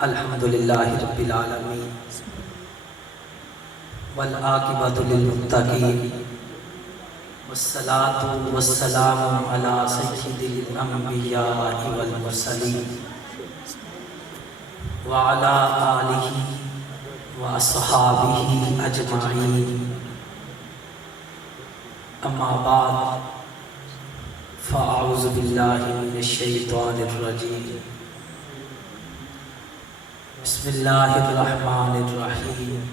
الحمدللہ رب العالمین والعاقبۃ للمتقین والصلاة والسلام علی سید الانبیاء والمرسلین وعلی آلہ واصحابہ اجمعین، اما بعد فاعوذ باللہ من الشیطان الرجیم، بسم اللہ الرحمن الرحیم۔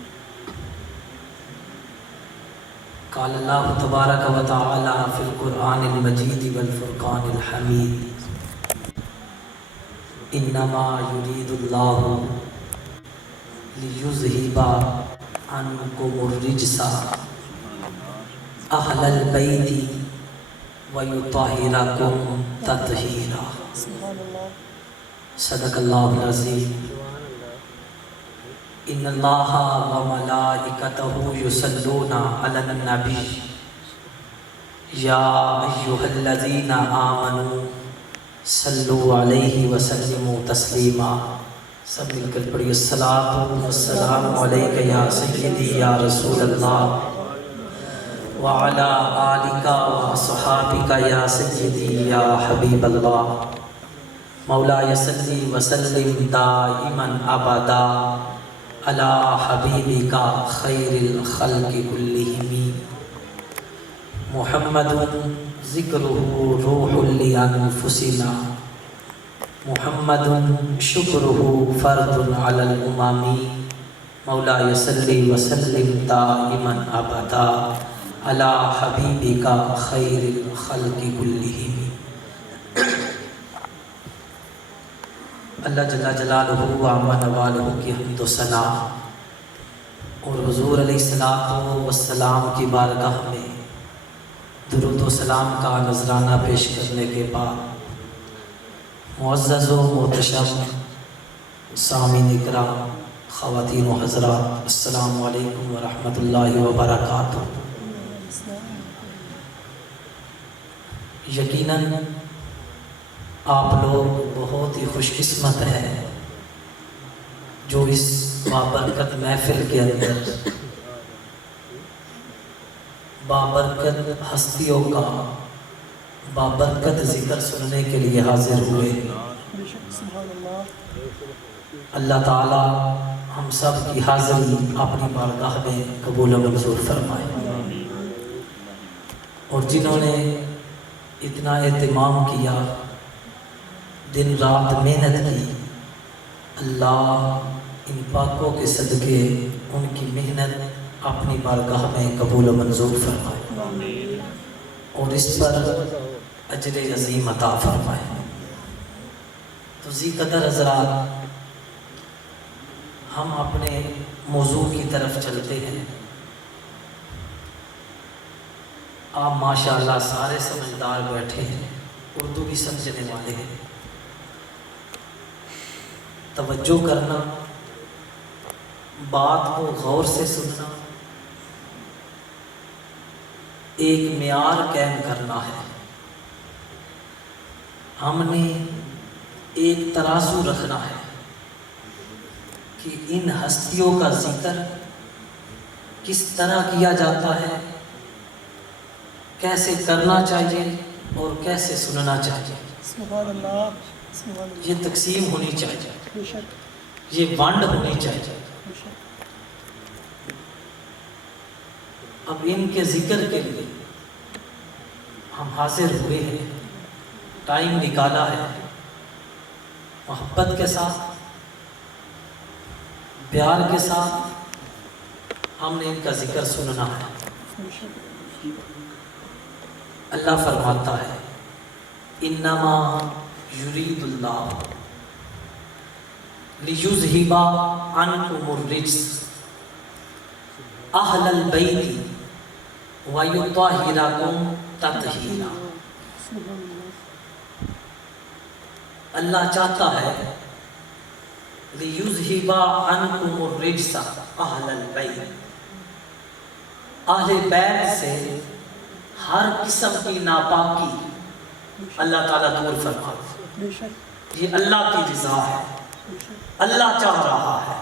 قال اللہ تبارک و تعالی فی القرآن المجید والفرقان الحمید، انما یرید اللہ لیذہب عنکم الرجس اہل البیت ویطہرکم تطہیرا۔ صدق اللہ العظیم۔ ان اللہ وملائکتہ یصلون علی النبی یا ایھا الذین آمنوا صلوا علیہ وسلموا تسلیما۔ سب مل کر پڑھیے الصلاۃ والسلام علیک یا سیدی یا رسول اللہ وعلی آلک واصحابک یا سیدی یا حبیب اللہ، مولایا صلی وسلم دائما ابدا علی حبیبک خیر الخلق کلہم، محمد ذکرہ روح لانفسنا، محمد شکرہ فرد علی الامم، مولایا صلی وسلم دائما ابدا علی حبیبک خیر الخلق کلہم۔ اللہ جل جلالہ و عم نوالہ کی حمد و ثنا اور حضور علیہ الصلوۃ والسلام کی بارگاہ میں درود و سلام کا نذرانہ پیش کرنے کے بعد، معزز و محتشم سامعین کرام، خواتین و حضرات، السلام علیکم ورحمۃ اللہ وبرکاتہ۔ یقیناً آپ لوگ بہت ہی خوش قسمت ہیں جو اس بابرکت محفل کے اندر بابرکت ہستیوں کا بابرکت ذکر سننے کے لیے حاضر ہوئے۔ اللہ تعالی ہم سب کی حاضری اپنی بارگاہ میں قبول و منظور فرمائے، اور جنہوں نے اتنا اہتمام کیا، دن رات محنت کی، اللہ ان پاکوں کے صدقے ان کی محنت اپنی بارگاہ میں قبول و منظور فرمائے اور اس پر اجر عظیم عطا فرمائے۔ تو ذی قدر حضرات، ہم اپنے موضوع کی طرف چلتے ہیں۔ آپ ماشاءاللہ سارے سمجھدار بیٹھے ہیں، اردو بھی سمجھنے والے ہیں۔ توجہ کرنا، بات کو غور سے سننا، ایک معیار قائم کرنا ہے۔ ہم نے ایک ترازو رکھنا ہے کہ ان ہستیوں کا ذکر کس طرح کیا جاتا ہے، کیسے کرنا چاہیے اور کیسے سننا چاہیے۔ سبحان اللہ، یہ تقسیم ہونی چاہیے، یہ ونڈ ہونی چاہیے۔ اب ان کے ذکر کے لیے ہم حاضر ہوئے ہیں، ٹائم نکالا ہے، محبت کے ساتھ، پیار کے ساتھ ہم نے ان کا ذکر سننا ہے۔ اللہ فرماتا ہے، انما یرید اللہ لیذہب عنکم الرجس اہل البیت ویطہرکم تطہیرا۔ اللہ چاہتا ہے لیذہب عنکم الرجس اہل البیت، اہل بیت سے ہر قسم کی ناپاکی اللہ تعالیٰ دور فرماتا ہے۔ یہ اللہ کی رضا ہے۔ اللہ چاہ رہا ہے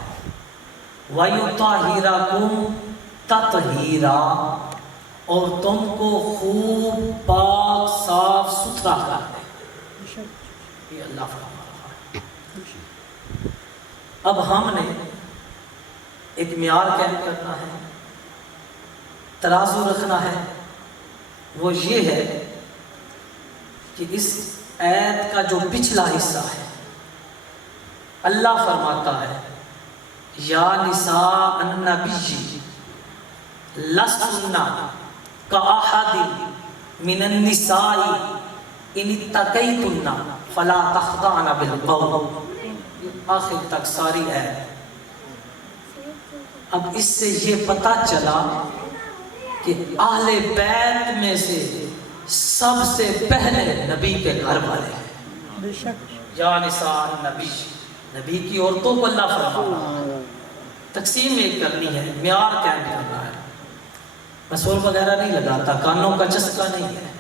وَيُطَهِّرَكُمْ تَطْهِيرًا، اور تم کو خوب پاک صاف ستھرا کر دے. یہ اللہ فرما رہا ہے. اب ہم نے ایک معیار قائم کرنا ہے، ترازو رکھنا ہے. وہ یہ ہے کہ اس آیت کا جو پچھلا حصہ ہے، اللہ فرماتا ہے یا نساء النبی لستن کأحد من النساء ان اتقیتن فلا تخضعن بالقول. آخر تک ساری آیت. اب اس سے یہ پتہ چلا کہ اہل بیت میں سے سب سے پہلے نبی کے گھر والے ہیں. یا نساء النبی، نبی کی عورتوں کو اللہ فرماتا ہے. تقسیم ایک کرنی ہے، معیار قائم کرنا ہے. مسور وغیرہ نہیں لگاتا، کانوں کا چسکا نہیں ہے.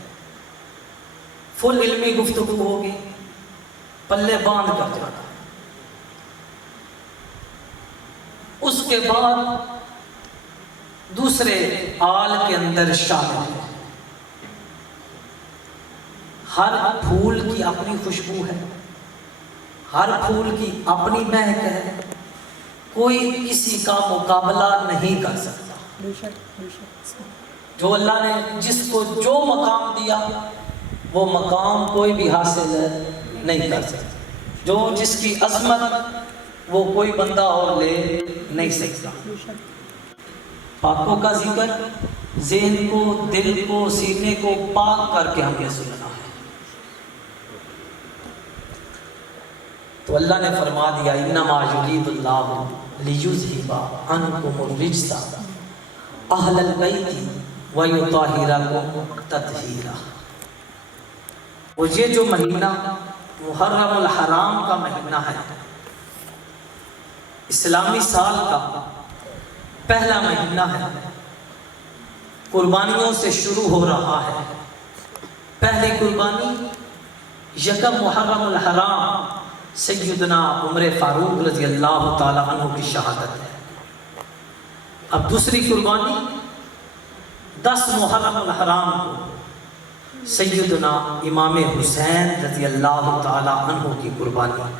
فل علمی گفتگو ہوگی، پلے باندھ کر جاتا. اس کے بعد دوسرے آل کے اندر شامل ہے. ہر پھول کی اپنی خوشبو ہے، ہر پھول کی اپنی مہک ہے. کوئی کسی کا مقابلہ نہیں کر سکتا. جو اللہ نے جس کو جو مقام دیا وہ مقام کوئی بھی حاصل نہیں کر سکتا. جو جس کی عظمت وہ کوئی بندہ اور لے نہیں سکتا. پاکوں کا ذکر ذہن کو، دل کو، سینے کو پاک کر کے ہمیں سننا ہے. تو اللہ نے فرما دیا انما یرید اللہ لیذھب عنکم الرجس اہل البیت ویطہرکم تطہیرا. اور یہ جو مہینہ محرم الحرام کا مہینہ ہے، اسلامی سال کا پہلا مہینہ ہے. قربانیوں سے شروع ہو رہا ہے. پہلی قربانی یکم محرم الحرام سیدنا عمر فاروق رضی اللہ تعالی عنہ کی شہادت ہے. اب دوسری قربانی 10 محرم الحرام کو سیدنا امام حسین رضی اللہ تعالی عنہ کی قربانی.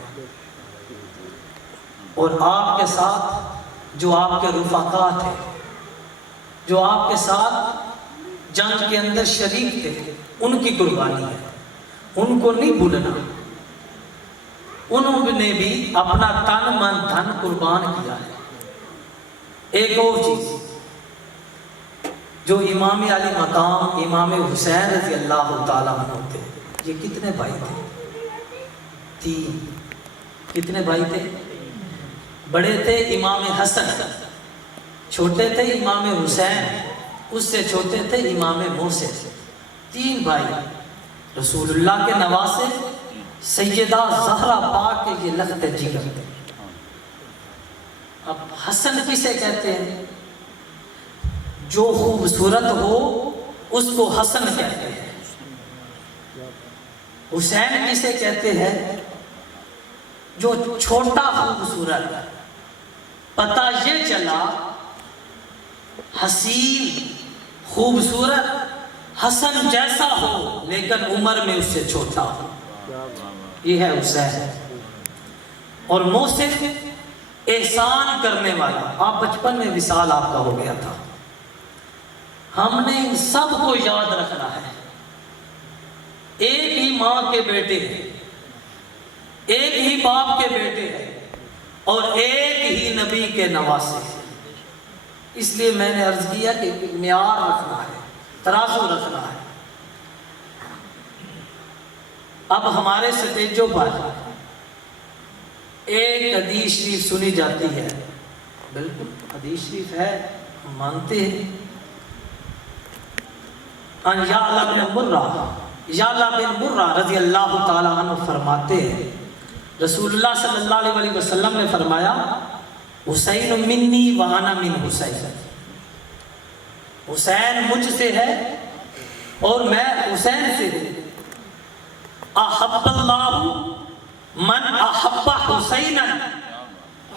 اور آپ کے ساتھ جو آپ کے رفقا تھے، جو آپ کے ساتھ جنگ کے اندر شریک تھے، ان کی قربانی ہے. ان کو نہیں بھولنا. انہوں نے بھی اپنا تن من دھن قربان کیا ہے. ایک اور چیز جو امام علی مقام امام حسین رضی اللہ تعالیٰ عنہ تھے، یہ کتنے بھائی تھے؟ 3. کتنے بھائی تھے؟ بڑے تھے امام حسن، چھوٹے تھے امام حسین، اس سے چھوٹے تھے امام محسن. 3 بھائی رسول اللہ کے نواسے، سیدہ زہرا پاک کے یہ لخت جگر تھے. اب حسن کسے کہتے ہیں؟ جو خوبصورت ہو اس کو حسن کہتے ہیں. حسین کسے کہتے ہیں؟ جو چھوٹا خوبصورت. پتہ یہ چلا حسین خوبصورت حسن جیسا ہو لیکن عمر میں اس سے چھوٹا ہو. یہ ہے حسین. اور محسن احسان کرنے والا. آپ بچپن میں وصال آپ کا ہو گیا تھا. ہم نے ان سب کو یاد رکھنا ہے. ایک ہی ماں کے بیٹے ہیں، ایک ہی باپ کے بیٹے ہیں، اور ایک ہی نبی کے نواسے. اس لیے میں نے عرض کیا کہ معیار رکھنا ہے، ترازو رکھنا ہے. اب ہمارے سٹیجوں پر ایک حدیث شریف سنی جاتی ہے. بالکل حدیث شریف ہے، ہم مانتے ہیں. ان یعلا بن مرہ رضی اللہ تعالی عنہ فرماتے ہیں رسول اللہ صلی اللہ علیہ وسلم نے فرمایا حسین منی وانا من حسین. حسین مجھ سے ہے اور میں حسین سے ہوں. احب اللہ من احب حسینا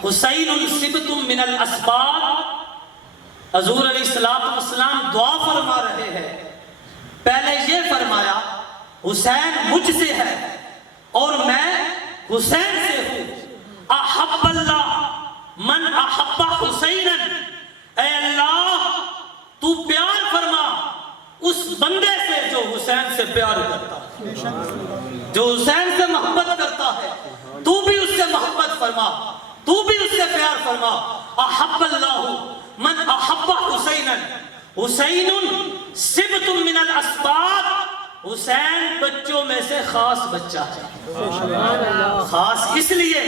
حسین سبت من الاسباط، حضور علیہ السلام دعا فرما رہے ہیں، پہلے یہ فرمایا حسین مجھ سے ہے اور میں حسین سے ہوں، احب اللہ من احب حسینا، اے اللہ تو پیار فرما اس بندے سے جو حسین سے پیار کرتا ہے، جو حسین سے محبت کرتا ہے تو بھی اس سے محبت فرما، تو بھی اس سے پیار فرما۔ احب اللہ من احب حسینا، حسین سبت من الاسباط، حسین بچوں میں سے خاص بچہ ہے، خاص اس لیے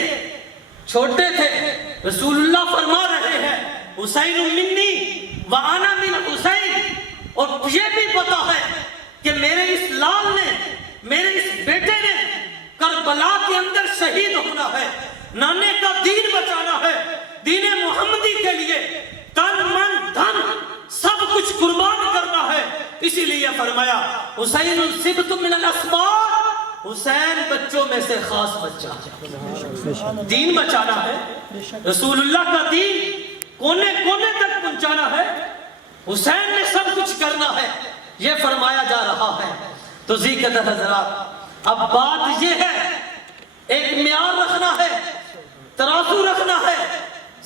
چھوٹے تھے، رسول اللہ فرما رہے ہیں حسین منی وانا من حسین، اور یہ بھی پتا ہے کہ میرے اس لال نے، میرے اس بیٹے نے کربلا کے اندر شہید ہونا ہے، نانے کا دین بچانا ہے، دین محمدی کے لیے تن من دھن سب کچھ قربان کرنا ہے، اسی لیے فرمایا حسین سبت من الاسباط، حسین بچوں میں سے خاص بچہ، دین بچانا ہے، رسول اللہ کا دین کونے کونے تک پہنچانا ہے، حسین نے سب کچھ کرنا ہے، یہ فرمایا جا رہا ہے۔ تو ذکر حضرات، اب بات یہ ہے، ایک معیار رکھنا ہے، ترازو رکھنا ہے،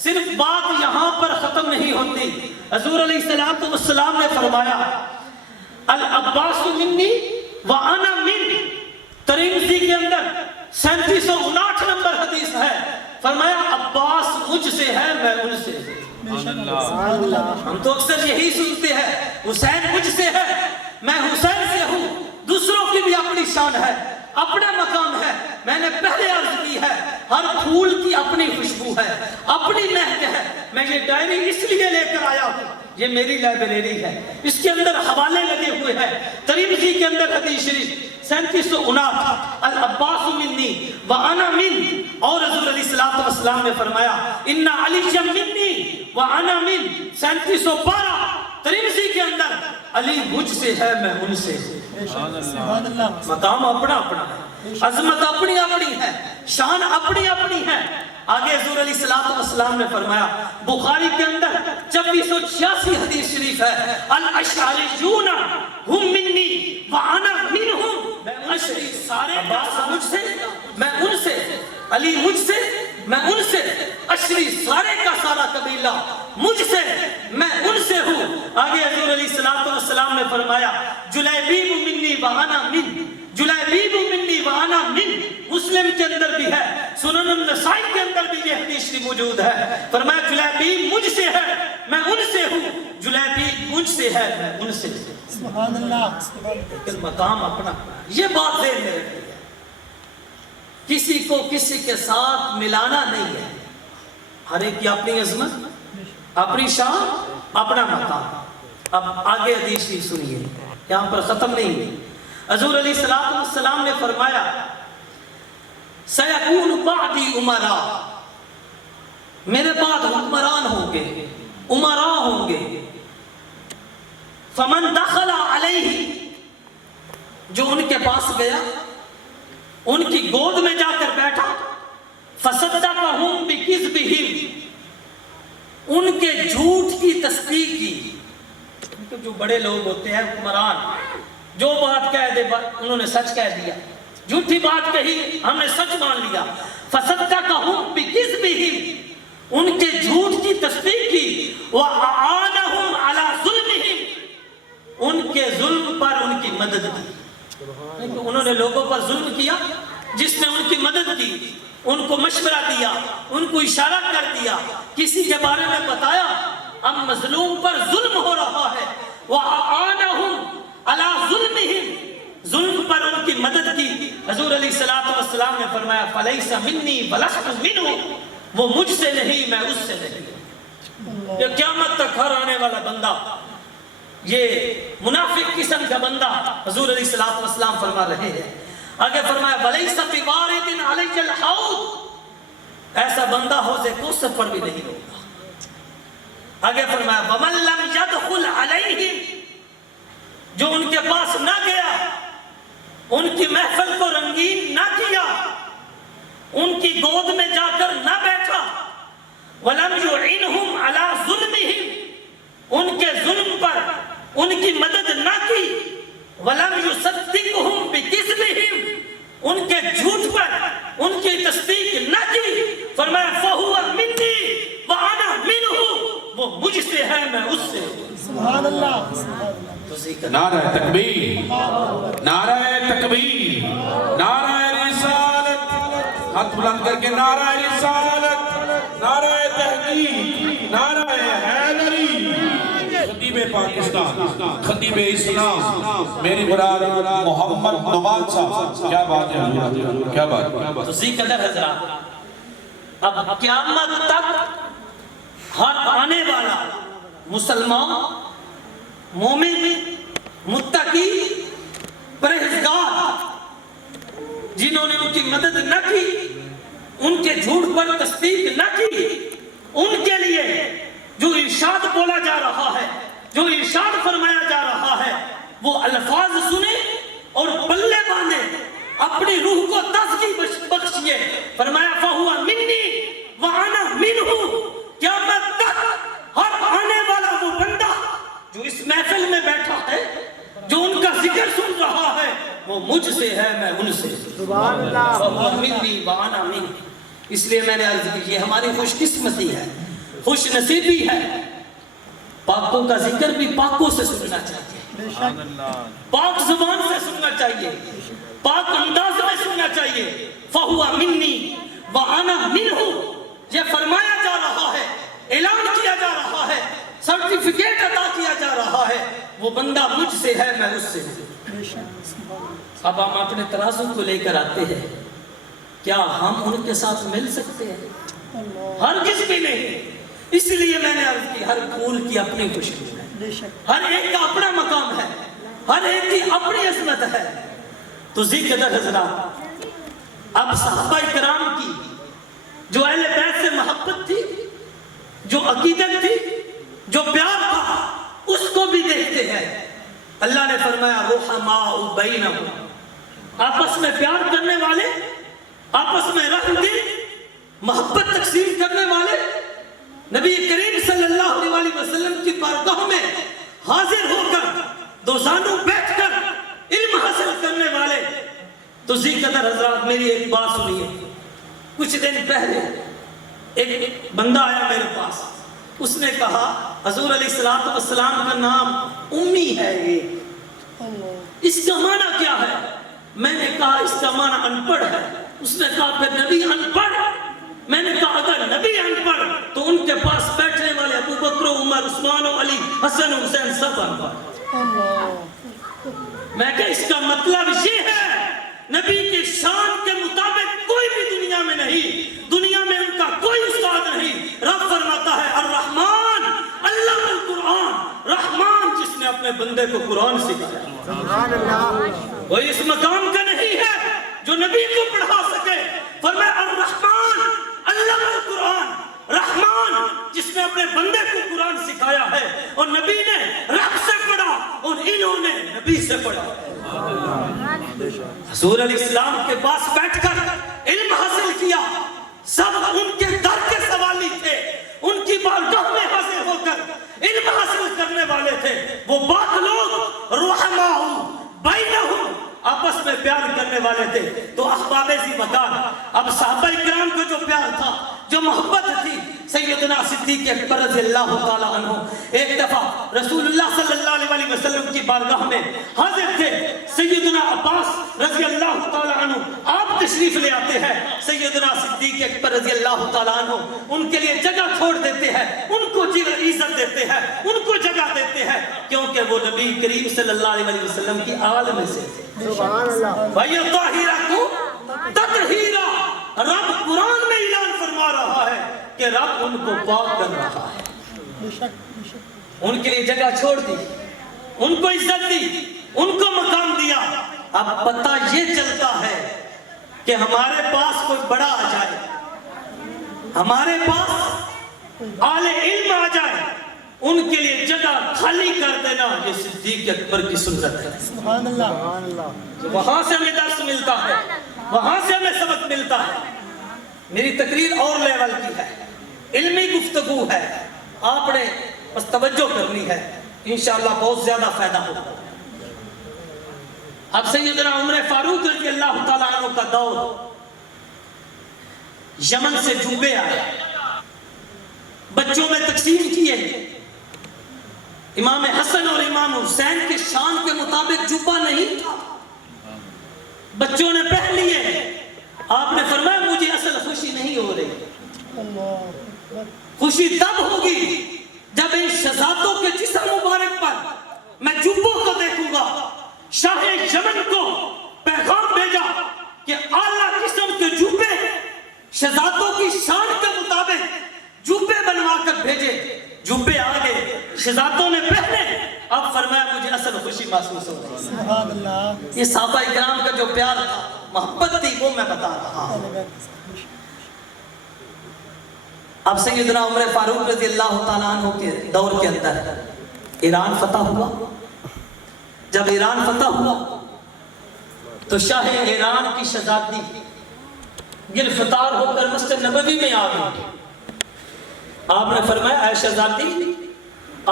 صرف بات یہاں پر ختم نہیں ہوتی۔ حضور علیہ السلام نے فرمایا العباس منی وانا من، ترمذی کے اندر 3759 نمبر حدیث ہے، فرمایا عباس مجھ سے ہے میں ان سے ہوں۔ ہم تو اکثر یہی سنتے ہیں حسین مجھ سے ہے میں حسین سے ہوں، دوسروں کی بھی اپنی شان ہے، اپنا مقام ہے، میں نے پہلے عرض کی ہے ہر پھول کی اپنی خوشبو ہے، اپنی مہک ہے۔ میں یہ ڈائری اس لیے لے کر آیا ہوں، یہ میری لائبریری ہے، اس کے اندر حوالے لگے ہوئے ہیں، ترمذی کے اندر حدیث شریف 3759 العباس منی وانا من، اور حضور علیہ السلام نے فرمایا ان علی منی وانا من 3712 ترمذی کے اندر علی مجھ سے ہے میں ان سے ہوں۔ مقام اپنا اپنا ہے، عظمت اپنی اپنی ہے، شان اپنی اپنی ہے۔ آگے حضور علیہ السلام نے فرمایا بخاری کے اندر 2486 حدیث شریف ہے الاشعریون ہم منی وانا منہم، اشعری سارے مجھ سے میں ان سے، علی مجھ سے میں ان سے، اشعری سارے کا سارا قبیلہ مجھ سے میں ان سے ہوں۔ آگے حضور علیہ السلام نے فرمایا جلیبیب منی وانا من، جلیبیب منی وانا من، مسلم کے اندر بھی ہے، سنن النسائی کے اندر بھی یہ حدیث موجود ہے، فرمایا جلیبیب مجھ سے ہے میں ان سے ہوں، جلیبیب مجھ سے ہے میں ان سے ہوں۔ سبحان اللہ، لیکن مقام اپنا، یہ بات ذہن میں رکھیے، کسی کو کسی کے ساتھ ملانا نہیں ہے، ہر ایک کی اپنی عظمت، اپنی شان، اپنا مقام۔ اب آگے حدیث کی سنیے، یہاں پر ختم نہیں ہے۔ حضور علیہ السلام نے فرمایا سیکون بعدی امراء، میرے بعد حکمران ہوں گے، امراء ہوں گے، فمن دخل علیہ، جو ان کے پاس گیا، ان کی گود میں جا کر بیٹھا، فصدقہم بکذبہم، ان کے جھوٹ کی تصدیق کی، جو بڑے لوگ ہوتے ہیں حکمران، جو بات کہہ دے انہوں نے سچ کہہ دیا، جھوٹی بات کہی ہم نے سچ مان لیا، فصدقہم بکذبہم، ان کے جھوٹ کی تصدیق کی، وَأَعَانَهُمْ عَلَى ظُلْمِهِمْ، ان کے ظلم پر ان کی مدد کی، انہوں نے لوگوں پر ظلم کیا، جس نے ان کی مدد کی، ان کو مشورہ دیا، ان کو اشارہ کر دیا، کسی کے بارے میں بتایا، اب مظلوم پر ظلم ہو رہا ہے، وَأَعَانَهُمْ عَلَى ظُلْمِهِمْ، ظلم پر ان کی مدد کی، حضور علیہ السلام نے فرمایا فَلَيْسَ مِنِّي وَلَسْتُ مِنْهُ، وہ مجھ سے نہیں میں اس سے نہیں۔ یہ قیامت تک ہر آنے والا بندہ، یہ منافق قسم کا بندہ، حضور علیہ السلام فرما رہے ہیں۔ آگے فرمایا وَلَيْسَ بِوَارِدٍ عَلَيَّ الْحَوْض، ایسا بندہ حوض کوثر پر بھی نہیں ہوگا۔ آگے فرمایا وَمَن لَمْ يَدْخُلْ عَلَيْهِمْ، جو ان کے پاس نہ گیا، ان کی محفل کو رنگین نہ کیا، ان کی گود میں جا کر نہ بیٹھا، میں اس سے سبحان اللہ نعرہ تکبیر، نعرہ تکبیر، نعرہ رسالت، ہاتھ بلند کر کے نعرہ رسالت، نعرہ تحقیق، نعرہ حیدری، خطیب پاکستان، خطیب اسلام، میری مراد محمد نعمان صاحب. کیا بات ہے حضور، کیا بات ہے. تو اسی قدر حضرات اب قیامت تک ہر آنے والا مسلمان، مومن، متقی، پرہیزگار جنہوں نے ان کی مدد نہ کی، ان کے جھوٹ پر تصدیق نہ کی، ان کے لیے جو ارشاد بولا جا رہا ہے، جو ارشاد فرمایا جا رہا ہے، وہ الفاظ سنے اور پلے باندھے، اپنی روح کو تازگی بخشیے. فرمایا فَهُوَ مِنِّي وَأَنَا مِنْهُ. قیامت تک ہر آنے والا وہ بندہ جو اس محفل میں بیٹھا ہے، جو ان کا ذکر سن رہا ہے، وہ مجھ سے ہے، میں ان سے. سبحان اللہ فَهُوَ مِنِّي وَأَنَا مِنْهُ. اس لیے میں نے عرض کی یہ ہماری خوش قسمتی ہے، خوش نصیبی ہے. پاکوں کا ذکر بھی پاکوں سے سننا چاہیے، پاک زبان سے سننا چاہیے، پاک انداز میں سننا چاہیے. فَهُوَ مِنِّي وَأَنَا مِنْهُ. یہ فرمایا جا رہا ہے، اعلان کیا جا رہا ہے، سرٹیفکیٹ عطا کیا جا رہا ہے، وہ بندہ مجھ سے ہے، میں اس سے ہوں. اب ہم اپنے ترازو کو لے کر آتے ہیں، کیا ہم ان کے ساتھ مل سکتے ہیں؟ ہرگز بھی نہیں. اس لیے میں نے عرض کی ہر پھول کی اپنی خوشبو ہے، ہر ایک کا اپنا مقام ہے، ہر ایک کی اپنی عظمت ہے. تو قدر حضرات اب صحابہ کرام کی جو اہل بیت سے محبت تھی، جو عقیدت تھی، جو پیار تھا، اس کو بھی دیکھتے ہیں. اللہ نے فرمایا رحماء بینہم، آپس میں پیار کرنے والے، آپس میں رحم دل، محبت تقسیم کرنے والے، نبی کریم صلی اللہ علیہ وسلم کی بارگاہ میں حاضر ہو کر دو زانوں بیٹھ کر علم حاصل کرنے والے. تو قدر حضرات میری ایک بات سنیے. کچھ دن پہلے ایک بندہ آیا میرے پاس، اس نے کہا حضور علیہ السلام کا نام امی ہے، یہ اس کا معنی کیا ہے؟ میں نے کہا اس کا معنی ان پڑھ ہے. اس نے کہا پھر نبی ان پڑھ. میں نے کہا اگر نبی ان پڑھ تو ان کے پاس بیٹھنے والے ابو بکر، عمر، عثمان و علی، حسن و حسین سب ان پڑھ. میں کہا اس کا مطلب یہ ہے نبی کی شان کے مطابق کوئی بھی دنیا میں نہیں، دنیا میں ان کا کوئی استاد نہیں. رب فرماتا ہے الرحمن علم القرآن، رحمان جس نے اپنے بندے کو قرآن سکھایا. کوئی اس مقام کا نہیں ہے جو نبی کو پڑھا سکے. فرمایا الرحمن علم القرآن، رحمان جس نے اپنے بندے کو قرآن سکھایا ہے، اور نبی نے رب سے پڑھا اور انہوں نے نبی سے پڑھا. حضور علیہ السلام کے پاس بیٹھ کر علم حاصل کیا. سب ان کے در کے سوالی تھے، ان کی بارگاہ میں حاضر ہو کر علم حاصل کرنے والے تھے. وہ باق لوگ رحماء بینہم، آپس میں پیار کرنے والے تھے. تو احباب ذی مکان، اب صحابہ کرام کو جو پیار تھا، جو محبت تھی، سیدنا صدیق اکبر رضی اللہ تعالی عنہ ایک دفعہ رسول اللہ صلی اللہ علیہ وسلم کی بارگاہ میں حاضر تھے. سیدنا عباس رضی اللہ تعالی عنہ آپ تشریف لے آتے ہیں. سیدنا صدیق اکبر رضی اللہ تعالی عنہ ان کے لیے جگہ چھوڑ دیتے ہیں، ان کو عزت دیتے ہیں، ان کو جگہ دیتے ہیں، کیونکہ وہ نبی کریم صلی اللہ علیہ وسلم کی آل میں سے تھے. وَيَطَّهِرَكُمْ تَطْهِيرًا. رب قرآن میں اعلان فرما رہا ہے کہ رب ان کو پاک کر رہا ہے. ان کے لیے جگہ چھوڑ دی، ان کو عزت دی، ان کو مقام دیا. اب پتہ یہ چلتا ہے کہ ہمارے پاس کوئی بڑا آ جائے، ہمارے پاس اہل علم آ جائے، ان کے لیے جگہ خالی کر دینا یہ صدیق اکبر کی سنت ہے. سبحان اللہ. وہاں سے ہمیں درس ملتا ہے، وہاں سے ہمیں سبق ملتا ہے. میری تقریر اور لیول کی ہے، علمی گفتگو ہے، آپ نے بس توجہ کرنی ہے، انشاءاللہ بہت زیادہ فائدہ ہوگا. اب سیدنا عمر فاروق رضی اللہ تعالیٰ عنہ کا دور، یمن سے جوبے آئے، بچوں میں تقسیم کیے، امام حسن اور امام حسین کے شان کے مطابق جبہ نہیں تھا، بچوں نے پہن لیے۔ آپ نے فرمایا مجھے اصل خوشی نہیں ہو رہی، خوشی تب ہوگی جب ان شہزادوں کے جسم مبارک پر میں جبوں کو دیکھوں گا۔ شاہ یمن کو پیغام بھیجا کہ اعلیٰ قسم کے جبے شہزادوں کی شان کے مطابق جبے بنوا کر بھیجے۔ جبے آگے شہزادوں نے پہنے، اب فرمایا مجھے اصل خوشی محسوس ہو رہی ہے۔ سبحان اللہ۔ یہ صحابہ اکرام کا جو پیار تھا، محبت تھی، وہ میں بتا رہا ہوں۔ اب سیدنا عمر فاروق رضی اللہ تعالیٰ عنہ کے دور کے اندر ایران فتح ہوا۔ جب ایران فتح ہوا تو شاہ ایران کی شہزادی گرفتار ہو کر مسجد نبوی میں آ گئی۔ آپ نے فرمایا اے شہزادی،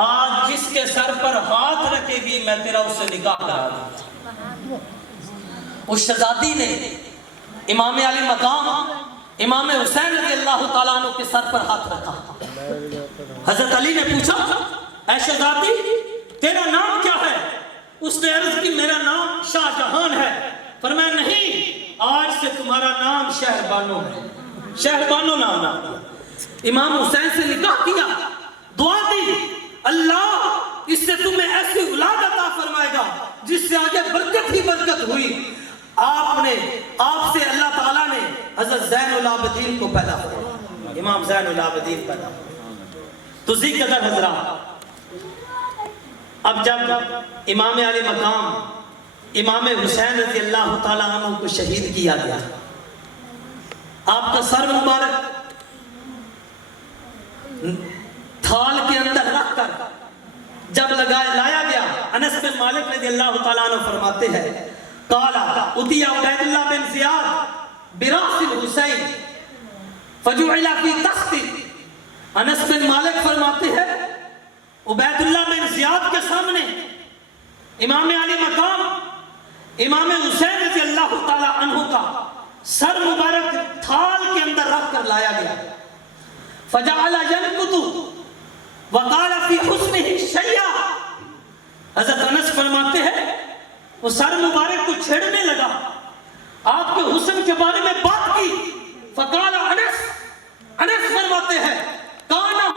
آج جس کے سر پر ہاتھ رکھے گی میں تیرا اس سے نکاح کرا دوں گا۔ اس شہزادی نے امام علی مقام امام حسین رضی اللہ تعالیٰ عنہ کے سر پر ہاتھ رکھا۔ حضرت علی نے پوچھا اے شہزادی تیرا نام کیا ہے؟ اس نے عرض کی میرا نام شاہ جہان ہے۔ فرمایا نہیں، آج سے تمہارا نام شہربانو ہے، شہربانو نام ہے۔ امام حسین سے نکاح کیا، دعا دی اللہ اس سے تمہیں ایسی اولاد عطا فرمائے گا جس سے آگے برکت ہی برکت ہوئی۔ آپ سے اللہ تعالیٰ نے حضرت زین العابدین کو پیدا فرمایا، امام زین العابدین پیدا فرمایا۔ تو ذی قدر حضرات، اب جب امام علی مقام امام حسین رضی اللہ تعالیٰ عنہ کو شہید کیا گیا، آپ کا سر مبارک تھال کے اندر رکھ کر جب لایا گیا، انس بن مالک رضی اللہ تعالیٰ عنہ فرماتے ہیں قال اتي عبید اللہ بن زیاد براس الحسین فجعل فی تخت۔ انس بن مالک فرماتے ہیں عبید اللہ بن زیاد کے سامنے امام علی مقام امام حسین رضی اللہ تعالیٰ عنہ کا سر مبارک تھال کے اندر رکھ کر لایا گیا۔ فجعل ينقض وقال في حسنه شيئا۔ حضرت انس فرماتے ہیں وہ سر مبارک کو چھیڑنے لگا، آپ کے حسن کے بارے میں بات کی۔ فقال انس فرماتے ہیں کانا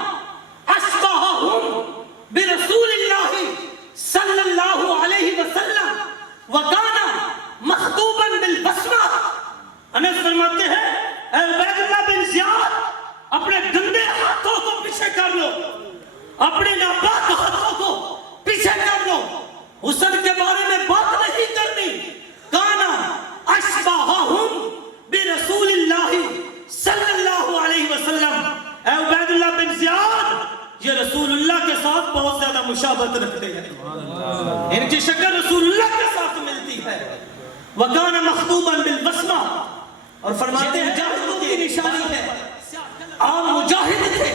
اشبہہم برسول اللہ صلی اللہ علیہ وسلم وکانا مخطوبا بالبسمہ۔ انس فرماتے ہیں اے عبید اللہ بن زیاد اپنے گندے ہاتھوں کو پیچھے کر لو، اپنے ناپاک ہاتھوں کو پیچھے کر لو، حسن کے بارے میں بات نہیں کرنی۔ کانا اشبہہم برسول اللہ صلی اللہ علیہ وسلم۔ اے عبید اللہ بن زیاد، یہ رسول اللہ کے ساتھ بہت زیادہ مشابہت رکھتے ہیں، ان کی شکل رسول اللہ کے ساتھ ملتی ہے۔ وَكَانَ مَخْطُوبًا بِالْبَسْمَةِ، اور فرماتے ہیں مجاہدوں کی نشانی ہے، آپ مجاہد تھے،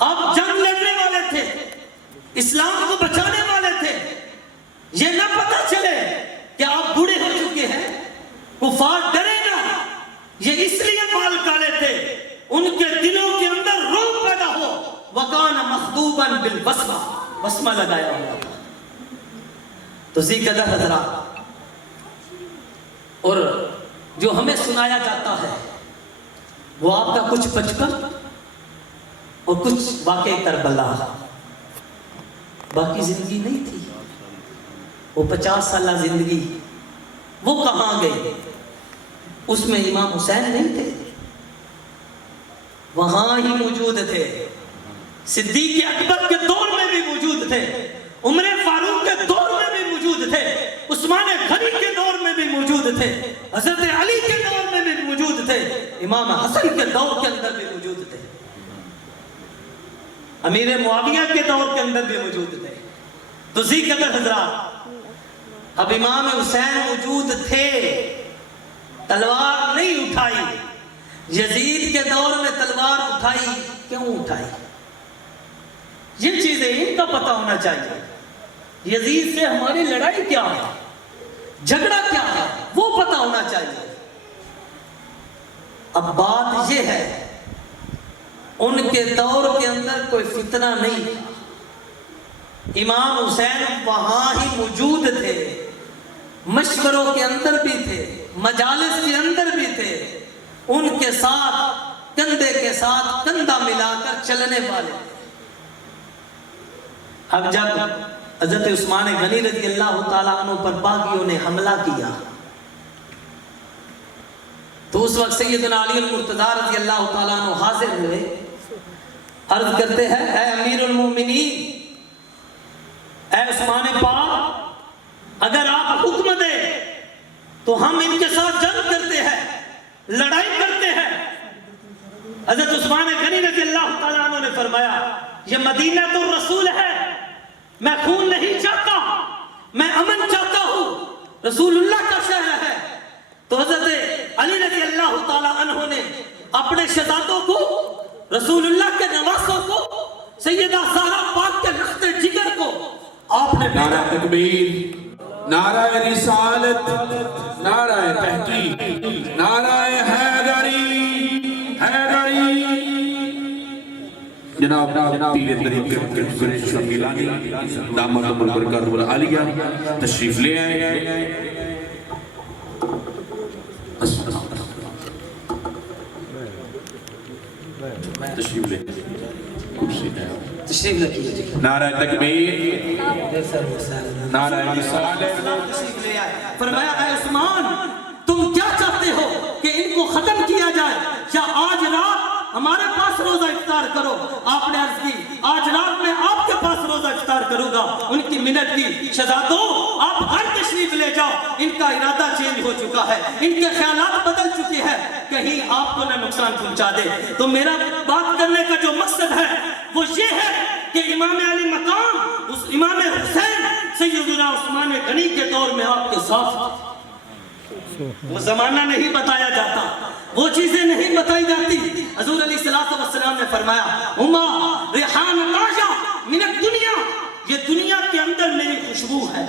آپ جنگ لڑنے والے تھے، اسلام کو بچانے والے تھے۔ یہ نہ پتہ چلے کہ آپ بوڑھے ہو چکے ہیں، کفار ڈرے نہ، یہ اس لیے بال کالے تھے ان کے دلوں کے اندر روح پیدا ہو۔ وَكَانَ مَخْطُوبًا بِالْبَسْمَةِ، بسمہ لگایا ہوا تھا۔ تو ذی قدر حضرات، اور جو ہمیں سنایا جاتا ہے وہ آپ کا کچھ بچپن اور کچھ واقع کربلا، باقی زندگی نہیں تھی۔ وہ 50 سالہ زندگی وہ کہاں گئی؟ اس میں امام حسین نہیں تھے، وہاں ہی موجود تھے، صدیق اکبر کے دور میں بھی موجود تھے، عمر فاروق کے دور میں بھی موجود تھے، عثمان غنی کے دور میں بھی موجود تھے، حضرت علی کے دور میں بھی موجود تھے، امام حسن کے دور کے اندر بھی موجود تھے، امیر معاویہ کے دور کے اندر بھی موجود تھے۔ تو ذی قدر حضرات، اب امام حسین موجود تھے، تلوار نہیں اٹھائی۔ یزید کے دور میں تلوار اٹھائی، کیوں اٹھائی؟ یہ چیزیں ان کا پتہ ہونا چاہیے۔ یزید سے ہماری لڑائی کیا ہے، جھگڑا کیا ہے، وہ پتہ ہونا چاہیے۔ اب بات یہ ہے ان کے دور کے اندر کوئی فتنہ نہیں تھا، امام حسین وہاں ہی موجود تھے، مشوروں کے اندر بھی تھے، مجالس کے اندر بھی تھے، ان کے ساتھ کندھے کے ساتھ کندھا ملا کر چلنے والے۔ اب جب حضرت عثمان غنی رضی اللہ تعالیٰ عنہ پر باغیوں نے حملہ کیا تو اس وقت سیدنا علی المرتضیٰ رضی اللہ تعالیٰ عنہ حاضر ہوئے، عرض کرتے ہیں اے امیر المومنین، اے عثمان پاک، اگر آپ حکم دیں تو ہم ان کے ساتھ جنگ کرتے ہیں، لڑائی کرتے ہیں۔ حضرت عثمان غنی رضی اللہ تعالیٰ عنہ نے فرمایا یہ مدینہ تو رسول ہے، میں خون نہیں چاہتا، میں امن چاہتا ہوں، رسول اللہ کا شہر ہے۔ تو حضرت علی رضی اللہ تعالیٰ عنہ نے اپنے شہزادوں کو، رسول اللہ کے نواسوں کو، سیدہ زہرا پاک کے رخت جگر کو آپ نے نعرہ تکبیر، نعرہ رسالت، نعرہ تحقیق، نعرہ حیدری، حیدری۔ جناب پیر طریقے شمیلانی دامت البرکات والعالیہ تشریف لے آئے۔ تشریف لے تشریف لگیے۔ نعرہ تکبیر، نعرہ رسالت۔ فرمایا اے عثمان، تم کیا چاہتے ہو کہ ان کو ختم کیا جائے یا آج رات ہمارے پاس روزہ افطار کرو؟ آپ نے عرض کی آج رات میں آپ کے پاس روزہ افطار کروں گا۔ ان کی منت کی شہزادوں آپ گھر تشریف لے جاؤ، ان کا ارادہ چینج ہو چکا ہے، ان کے خیالات بدل چکے ہیں، کہیں آپ کو نہ نقصان پہنچا دے۔ تو میرا بات کرنے کا جو مقصد ہے وہ یہ ہے کہ امام علی مقام اس امام حسین سیدنا عثمان غنی کے دور میں آپ کے ساتھ وہ زمانہ نہیں بتایا جاتا، وہ چیزیں نہیں بتائی جاتی۔ حضور علیہ السلام نے فرمایا ہما ریحان تاجا من الدنیا، یہ دنیا کے اندر میری خوشبو ہے،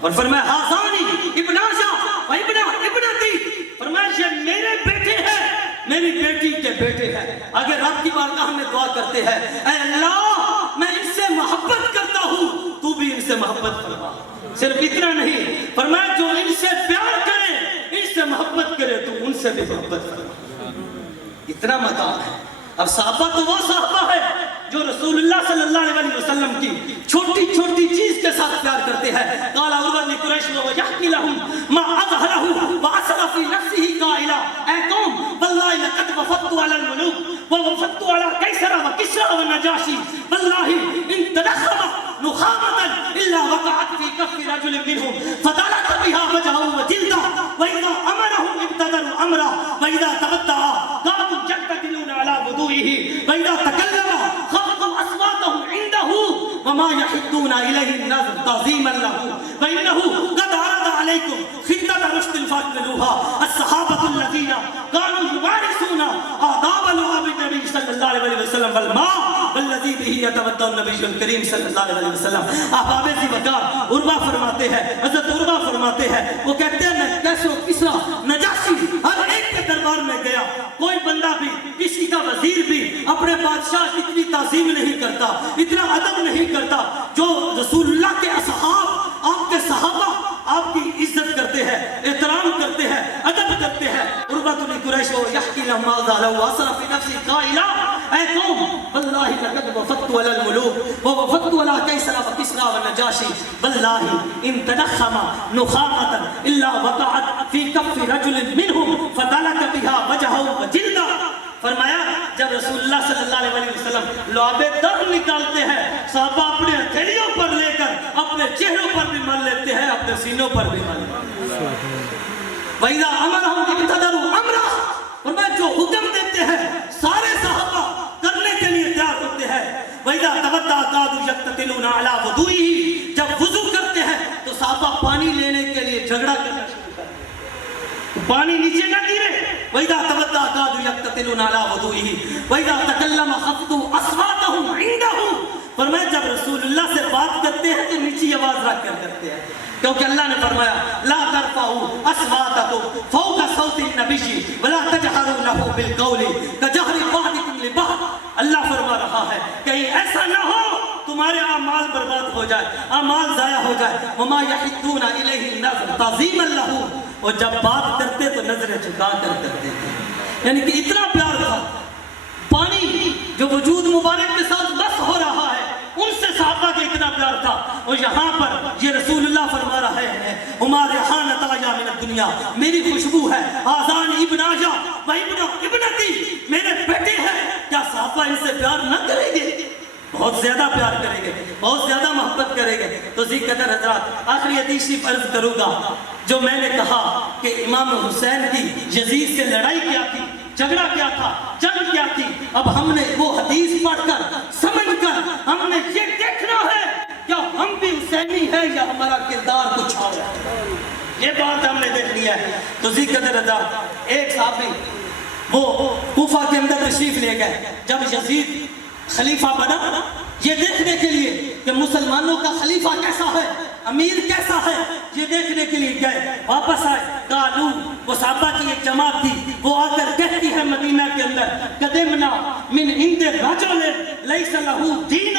اور فرمایا ہازانی ابناشا و ابنتی، فرمایا یہ میرے بیٹے ہیں، میری بیٹی کے بیٹے ہیں۔ اگر رب کی بارگاہ میں دعا کرتے ہیں اے اللہ میں ان سے محبت کرتا ہوں، تو بھی ان سے محبت فرما۔ صرف اتنا نہیں، فرمایا جو ان سے پیار کرے، ان سے محبت کرے، تو ان سے بھی محبت فرما۔ اتنا مقام ہے۔ اب صحابہ تو وہ صحابہ ہے جو رسول اللہ صلی اللہ علیہ وسلم کی چھوٹی چھوٹی چیز کے ساتھ پیار کرتے ہیں۔ قال عروہ بن قریش ویحکی لهم ما اظہرہ واسر فی نفسہ قائلا، اے قوم واللہ لقد وفدت علی الملوک ووفدت علی قیصر وکسرى ونجاشی، واللہ ان تدخل نخامتا الا وقعت فی کف رجل منهم فدلت بها وجهه وجلده واذا امرهم ابتدروا امرا واذا تغدى قاموا يقتتلون على وضوئه واذا تكلم خفضوا اصواتهم عنده وما يحدون اليه النظر تعظيما له فانه قد عرض عليكم خطة رشد فاقبلوها الصحابة الذين كانوا يوارثون آداب لعاب النبي صلى الله عليه وسلم والماء والذي به يتودع النبي الكريم صلی اللہ علیہ وسلم۔ احباب ذی وقار عروہ فرماتے ہیں، حضرت عروہ فرماتے ہیں، وہ کہتے ہیں میں کیسے کسرا نجاشی ہر ایک کے دربار میں گیا، کوئی بندہ بھی کسی کا وزیر بھی اپنے بادشاہ کی اتنی تعظیم نہیں کرتا، اتنا ادب نہیں کرتا جو رسول اللہ کے اصحاب، آپ کے صحابہ آپ کی عزت کرتے ہیں، احترام کرتے ہیں، ادب کرتے ہیں۔ عروہ بن قریش یحکی لهم ما ظهر واسر في نفسه قائلا، اے قوم واللہ لقد وفدت علی الملوک ووفدت علی قیصر وکسرى ونجاشی، واللہ ان تنخم نخامة الا وقعت في کف رجل منهم فدلك بها وجهه وجلده۔ فرمایا جب رسول اللہ صلی اللہ علیہ وسلم لعاب در نکالتے ہیں، صحابہ اپنے ہتھیلیوں پر لے کر اپنے چہروں پر بھی مل لیتے ہیں، اپنے سینوں پر بھی مل لیتے ہیں۔ وَإِذَا أَمَرَهُمْ ابْتَدَرُوا أَمْرًا، فرمایا جو حکم دیتے ہیں سارے صحابہ کرنے کے لیے تیار ہوتے ہیں۔ وَإِذَا تَوَدَّعَ كَادُوا يَقْتَتِلُونَ عَلَى وُضُوئِهِ، جب وضو کرتے ہیں تو صحابہ پانی لینے کے لیے جھگڑا کرنا شروع کرتے ہیں، پانی نیچے نہ گرے۔ وَإِذَا تَوَدَّعَ كَادُوا يَقْتَتِلُونَ عَلَى وُضُوئِهِ وَإِذَا تَكَلَّمَ خَفِضُوا أَصْوَاتَهُمْ عِندَهُ، فرمایا جب رسول اللہ سے بات کرتے ہیں تو نیچی آواز رکھ کر کرتے ہیں، کیونکہ اللہ نے فرمایا لا ترفعوا اصواتکم فوق صوت النبی ولا تجهروا له بالقول كجهر بعضكم لبعض۔ اللہ فرما رہا ہے کہیں ایسا نہ ہو تم تمہارے اعمال برباد ہو جائے، اعمال ضائع ہو جائے. وما یحدون الیہ النظر تعظیما لہ، اور جب بات کرتے تو نظریں جھکا کر کرتے تھے. یعنی کہ اتنا پیار تھا. پانی جو وجود مبارک کے ساتھ بس ہو رہا ہے، ان سے صحابہ کا اتنا پیار تھا. اور یہاں پر یہ رسول اللہ فرما رہے ہیں ہما ریحانۃ آیا من الدنیا، میری خوشبو ہے. آذان ابن آجا و ابن ابنتی، میرے بیٹے ہیں. کیا صحابہ ان سے پیار نہ کریں گے؟ بہت زیادہ پیار کریں گے، بہت زیادہ محبت کریں گے. تو ذی قدر حضرات آخری حدیث شریف عرض کروں گا. جو میں نے کہا کہ امام حسین کی یزید سے لڑائی کیا تھی، جھگڑا کیا تھا، جنگ کیا تھی، اب ہم نے وہ حدیث پڑھ کر سمجھ کر ہم نے یہ دیکھنا ہے کیا ہم بھی حسینی ہیں یا ہمارا کردار کچھ اور ہے. یہ بات ہم نے دیکھ لیا ہے. تو ذی قدر حضرات ایک صحابی وہ کوفہ کے اندر تشریف لے گئے. جب یزید خلیفہ بنا، یہ دیکھنے کے لیے کہ مسلمانوں کا خلیفہ کیسا ہے، امیر کیسا ہے، یہ دیکھنے کے لیے گئے. واپس آئے. قالو، وہ صحابہ کی ایک جماعت تھی، وہ آ کر کہتی ہے مدینہ کے اندر قدمنا من عند رجل لیس لہ دین،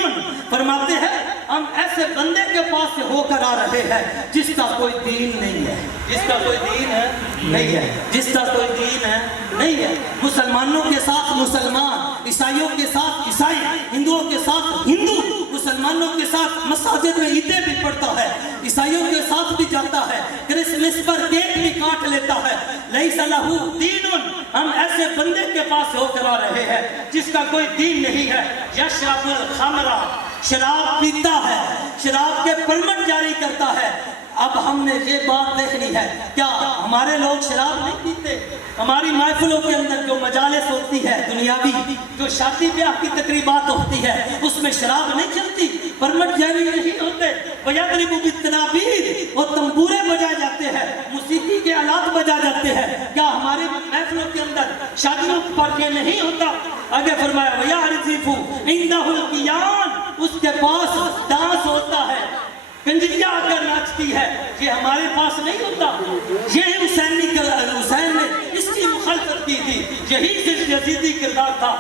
فرماتے ہیں ہم ایسے بندے کے پاس سے ہو کر آ رہے ہیں جس کا کوئی دین نہیں ہے، جس کا کوئی دین ہے نہیں ہے، جس کا کوئی دین ہے نہیں ہے. مسلمانوں کے ساتھ مسلمان، عیسائیوں کے ساتھ عیسائی، ہندوؤں کے ساتھ ہندو، مسلمانوں کے ساتھ مساجد میں عیدیں بھی پڑھتا ہے، عیسائیوں کے ساتھ بھی جاتا ہے، کرسمس پر کیک بھی کاٹ لیتا ہے. لیس لہ دین، ہم ایسے بندے کے پاس ہو کر آ رہے ہیں جس کا کوئی دین نہیں ہے. یشرب الخمر، شراب پیتا ہے، شراب کے پرمٹ جاری کرتا ہے. اب ہم نے یہ بات دیکھنی ہے کیا ہمارے لوگ شراب نہیں پیتے؟ ہماری محفلوں کے اندر جو مجالس ہوتی ہے دنیاوی، جو شادی بیاہ کی تقریبات ہوتی ہے، اس میں شراب نہیں چلتی، پرمٹ جاری نہیں ہوتے. وَيَضْرِبُ بِالتَّنَابِيرِ، وہ تنبورے بجائے جاتے ہیں، موسیقی کے آلات بجائے جاتے ہیں. کیا ہمارے محفلوں کے اندر شادیوں پر یہ نہیں ہوتا؟ آگے فرمایا وَيَعْرِفُ عِنْدَهُ الْقِيَانِ، اس کے پاس ڈانس ہوتا ہے، کنجریہ آ کر ناچتی ہے. یہ ہمارے پاس نہیں ہوتا. یہ حسین نے اس کی مخالفت کی تھی. یہی یزیدی کردار تھا.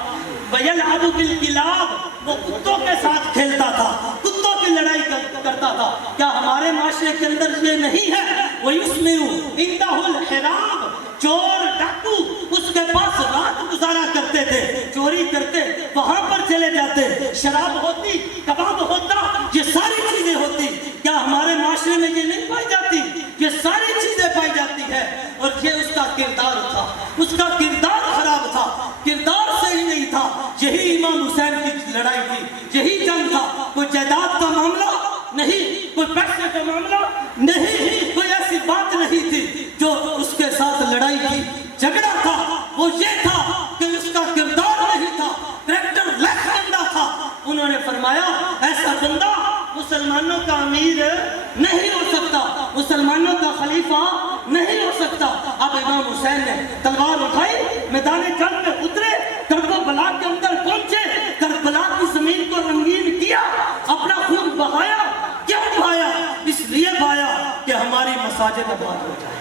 وَيَلْعَبُ بِالْكِلَابِ، وہ کتوں کے ساتھ کھیلتا تھا، کتوں کی لڑائی کرتا تھا. کیا ہمارے معاشرے کے اندر یہ نہیں ہے؟ وَيُسْمِعُ عِنْدَهُ الْحِرَابِ، چور ڈاکو اس کے پاس رات گزارا کرتے تھے، چوری کرتے، وہاں پر چلے جاتے. شراب ہوتی، کباب ہوتا، یہ ساری چیزیں ہوتی. کیا ہمارے معاشرے میں یہ نہیں پائی جاتی؟ یہ ساری چیزیں پائی جاتی ہے. اور یہ اس کا کردار تھا، اس کا کردار خراب تھا، کردار صحیح نہیں تھا. یہی امام حسین کی لڑائی تھی، یہی جنگ تھا. کوئی جائیداد کا معاملہ نہیں، کوئی پیسے کا معاملہ نہیں، کوئی ایسی بات نہیں تھی. جو اس کے ساتھ لڑائی کی، جھگڑا تھا، وہ یہ تھا کہ اس کا کردار نہیں تھا، کریکٹر لیس بندہ تھا. انہوں نے فرمایا ایسا بندہ مسلمانوں کا امیر نہیں ہو سکتا، مسلمانوں کا خلیفہ نہیں ہو سکتا. اب امام حسین نے تلوار اٹھائی، میدان جنگ میں اترے، کربلا کے اندر پہنچے، کربلا کی زمین کو رنگین کیا، اپنا خون بہایا. کیوں بہایا؟ اس لیے بہایا کہ ہماری مساجد آباد ہو جائے،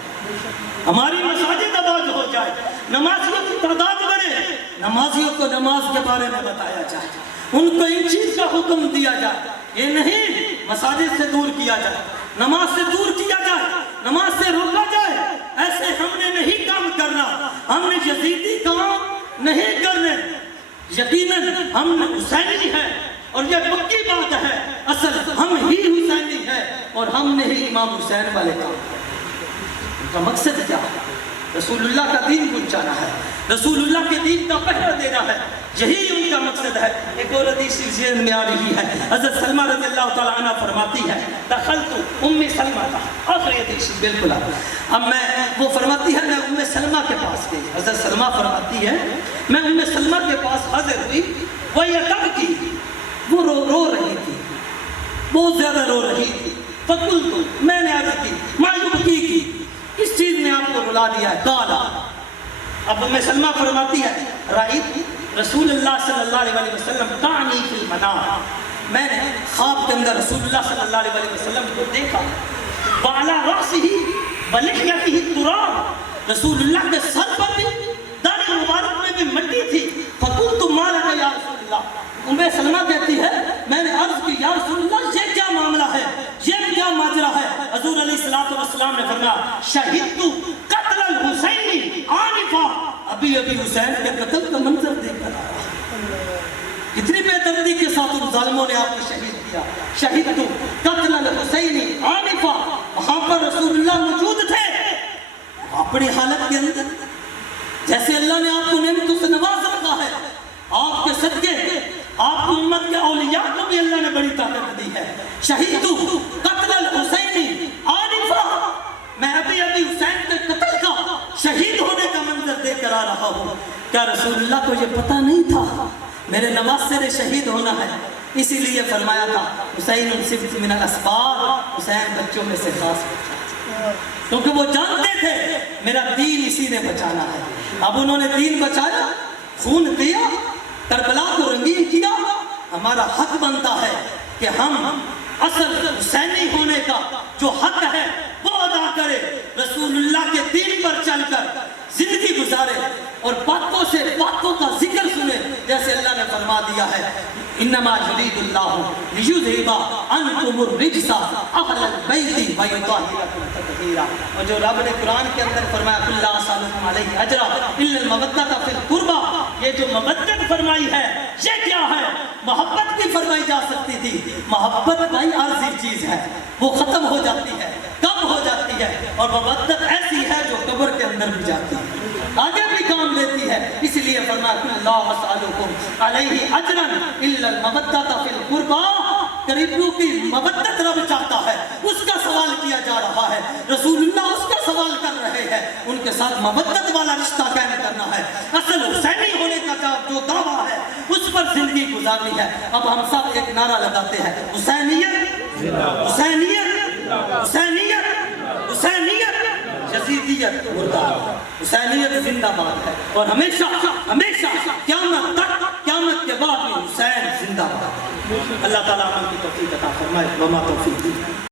ہماری مساجد آباد ہو جائے، نمازیوں کی تعداد بڑھے، نمازیوں کو نماز کے بارے میں بتایا جائے، ان کو ان چیز کا حکم دیا جائے. یہ نہیں مساجد سے دور کیا جائے، نماز سے دور کیا جائے، نماز سے روکا جائے. ایسے ہم نے نہیں کام کرنا، ہم نے یزیدی کام نہیں کرنے. یقیناً ہم حسینی ہیں اور یہ پکی بات ہے، اصل ہم ہی حسینی ہیں اور ہم نے ہی امام حسین والے کام. ان کا مقصد کیا ہے؟ رسول اللہ کا دین پہنچانا ہے، رسول اللہ کے دین کا پہرہ دینا ہے، یہی ان کا مقصد ہے. ایک اور حدیث ذہن میں آ رہی ہے، حضرت سلمہ رضی اللہ تعالیٰ عنہ فرماتی ہے دخلت ام سلمہ کا، آخری حدیث بالکل. اب میں وہ فرماتی ہے میں ام سلمہ کے پاس گئی. حضرت سلمہ فرماتی ہے میں ام سلمہ کے پاس حاضر ہوئی، وہ تبکی، وہ رو رہی تھی، بہت زیادہ رو رہی تھی. فقلت، میں نے عرض کی ما یبکی کی، کس چیز نے آپ کو رلا دیا ہے؟ قال، اب ام سلمہ فرماتی ہے رأیت رسول اللہ صلی اللہ علیہ وسلم تعنی فی المنام، میں نے خواب کے اندر رسول اللہ صلی اللہ علیہ وسلم کو دیکھا. وعلی رأسہ ولحیتہ التراب، رسول اللہ کے سر پر بھی، داڑھی مبارک میں بھی مٹی تھی. فقلت ما لک یا رسول اللہ، ام سلمہ کہتی ہے میں نے عرض کی یا حسین کے قتل کا منظر دیکھ کر آیا. کتنی بے دردی کے ساتھ ان ظالموں نے آپ کو شہید کیا. شہید تو قتل الحسین آنفا. وہاں پر رسول اللہ موجود تھے اپنی حالت کے اندر. جیسے اللہ نے آپ کو نعمتوں سے نواز رکھا ہے, آپ کے صدقے آپ کو امت کے اولیاء کو بھی اللہ نے بڑی طاقت دی ہے. شہید تو قتل الحسین آنفا. میں ابھی حسین کے قتل کا شہید ہونے کا منظر دیکھ کر آ رہا ہوں. کیا رسول اللہ کو یہ پتہ نہیں تھا میرے نواسے نے شہید ہونا ہے؟ اسی لیے فرمایا تھا حسین صرف من الاسبار, حسین بچوں میں سے خاص بچہ, کیونکہ وہ جانتے تھے میرا دین اسی نے بچانا ہے. اب انہوں نے دین بچایا, خون دیا, کربلا کو رنگین کیا. ہمارا حق بنتا ہے کہ ہم اصل حسینی ہونے کا جو حق ہے وہ ادا کرے, رسول اللہ کے دین پر چل کر زندگی گزارے اور پاکوں سے پاکوں کا ذکر سنے. جیسے اللہ نے فرما دیا ہے انما یرید اللہ لیذھب عنکم الرجس اہل البیت ویطہرکم تطہیرا. اور جو رب نے قرآن کے اندر فرمایا قل لا اسألکم علیہ اجرا الا المودۃ فی القربى, یہ جو مودت فرمائی ہے یہ کیا ہے؟ محبت بھی فرمائی جا سکتی تھی. محبت بھائی عارضی چیز ہے, وہ ختم ہو جاتی ہے, کم ہو جاتی ہے. اور مودت ایسی ہے جو قبر کے اندر بھی جاتی ہے, آگے بھی کام لیتی ہے. اس لیے فرمایا قل لا اسألکم علیہ اجرا الا المودۃ فی القربى. قریبیوں کی مودت رب چاہتا ہے, اس کا سوال کیا جا رہا ہے. رسول اللہ اس کا سوال کر رہے ہیں, ان کے ساتھ مودت والا رشتہ قائم کرنا ہے. اصل حسینی ہونے کا جو دعویٰ ہے اس پر زندگی گزارنی ہے. اب ہم سب ایک نعرہ لگاتے ہیں حسینیت حسینیت حسینیت حسینیت, یزیدیت مردہ, حسینیت زندہ باد ہے. اور ہمیشہ ہمیشہ قیامت تک, قیامت کے بعد بھی حسین زندہ باد. اللہ تعالیٰ ہم کی توفیق عطا فرمائے. وما توفیق